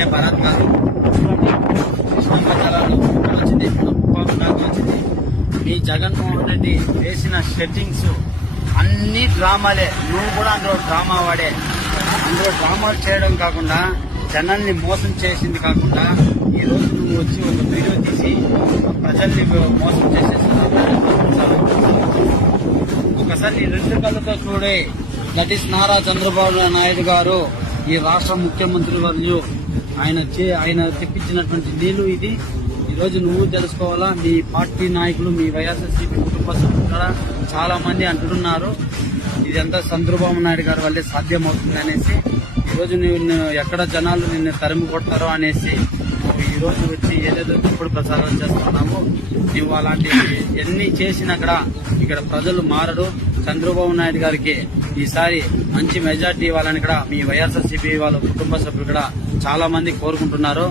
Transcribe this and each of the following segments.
ఏ భరత్ గారు కృష్ణమ్మ జలాలు వచ్చింది, వచ్చింది. మీ జగన్మోహన్ రెడ్డి వేసిన సెట్టింగ్స్ అన్ని డ్రామాలే. నువ్వు కూడా అందులో డ్రామా వాడే. అందులో డ్రామాలు చేయడం కాకుండా జనాల్ని మోసం చేసింది కాకుండా ఈ రోజు నువ్వు వచ్చి ఒక వీడియో తీసి ప్రజల్ని మోసం చేసేస్తున్నావు. ఒకసారి నీ రెండు కళ్ళతో చూడే. దట్ ఈస్ నారా చంద్రబాబు నాయుడు గారు, ఈ రాష్ట్ర ముఖ్యమంత్రి వర్యులు. ఆయన తెప్పించినటువంటి నీళ్లు ఇది. ఈ రోజు నువ్వు తెలుసుకోవాలా. మీ పార్టీ నాయకులు, మీ వైఎస్ఆర్సీపీ కుటుంబ సభ్యులు చాలా మంది అంటున్నారు ఇదంతా చంద్రబాబు నాయుడు గారి వల్లే సాధ్యమవుతుంది అనేసి. ఈ రోజు నువ్వు ఎక్కడ జనాలు నిన్ను తరిమి కొడతారో అనేసి ఈ రోజు వచ్చి ఏదేదో తప్పుడు ప్రచారం చేస్తున్నావు. నువ్వు అలాంటి ఎన్ని చేసినా ఇక్కడ ప్రజలు మారడు. చంద్రబాబు నాయుడు గారికి ఈసారి మంచి మెజార్టీ ఇవ్వాలని కూడా మీ వైఎస్ఆర్సీపీ వాళ్ళ కుటుంబ సభ్యులు కూడా చాలా మంది కోరుకుంటున్నారు.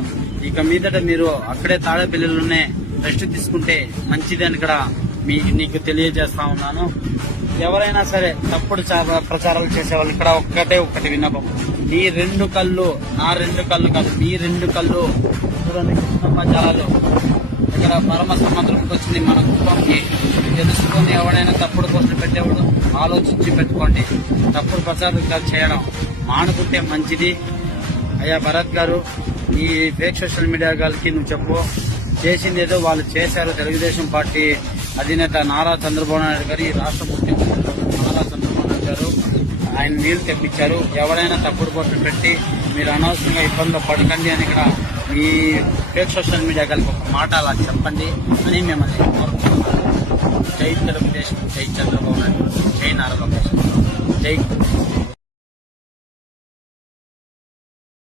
ఇక మీదట మీరు అక్కడే తాడేపల్లిలోనే రెస్ట్ తీసుకుంటే మంచిదని కూడా నీకు తెలియజేస్తా ఉన్నాను. ఎవరైనా సరే తప్పుడు ప్రచారాలు చేసే వాళ్ళు ఇక్కడ ఒక్కటి విన్నపం. నీ రెండు కళ్ళు, నా రెండు కళ్ళు కాదు, మీ రెండు కళ్ళు చూడండి. కృష్ణమ్మ జలాలు ఇక్కడ పరమ సముద్రంకి వచ్చింది మన కుటుంబంకి. తెలుసుకొని ఎవడైనా తప్పుడు పోస్టులు పెట్టేవాడు ఆలోచించి పెట్టుకోండి. తప్పుడు ప్రచారం చేయడం మానుకుంటే మంచిది. అయ్యా భరత్ గారు, ఈ ఫేక్ సోషల్ మీడియా గారికి నువ్వు చెప్పు. చేసింది ఏదో వాళ్ళు చేశారు. తెలుగుదేశం పార్టీ అధినేత నారా చంద్రబాబు నాయుడు గారు, ఈ రాష్ట్ర ముఖ్యమంత్రి నారా చంద్రబాబు నాయుడు గారు ఆయన నీళ్లు తెప్పించారు. ఎవరైనా తప్పుడు పోస్టులు పెట్టి మీరు అనవసరంగా ఇబ్బందులు పడకండి అని ఇక్కడ ఈ ఫేక్ సోషల్ మీడియా గారికి ఒక మాట అలా చెప్పండి అని మిమ్మల్ని కోరుకుంటున్నాను. జై తెలుగుదేశం, జై చంద్రబాబు నాయుడు, జై నారా లోకేష్, జై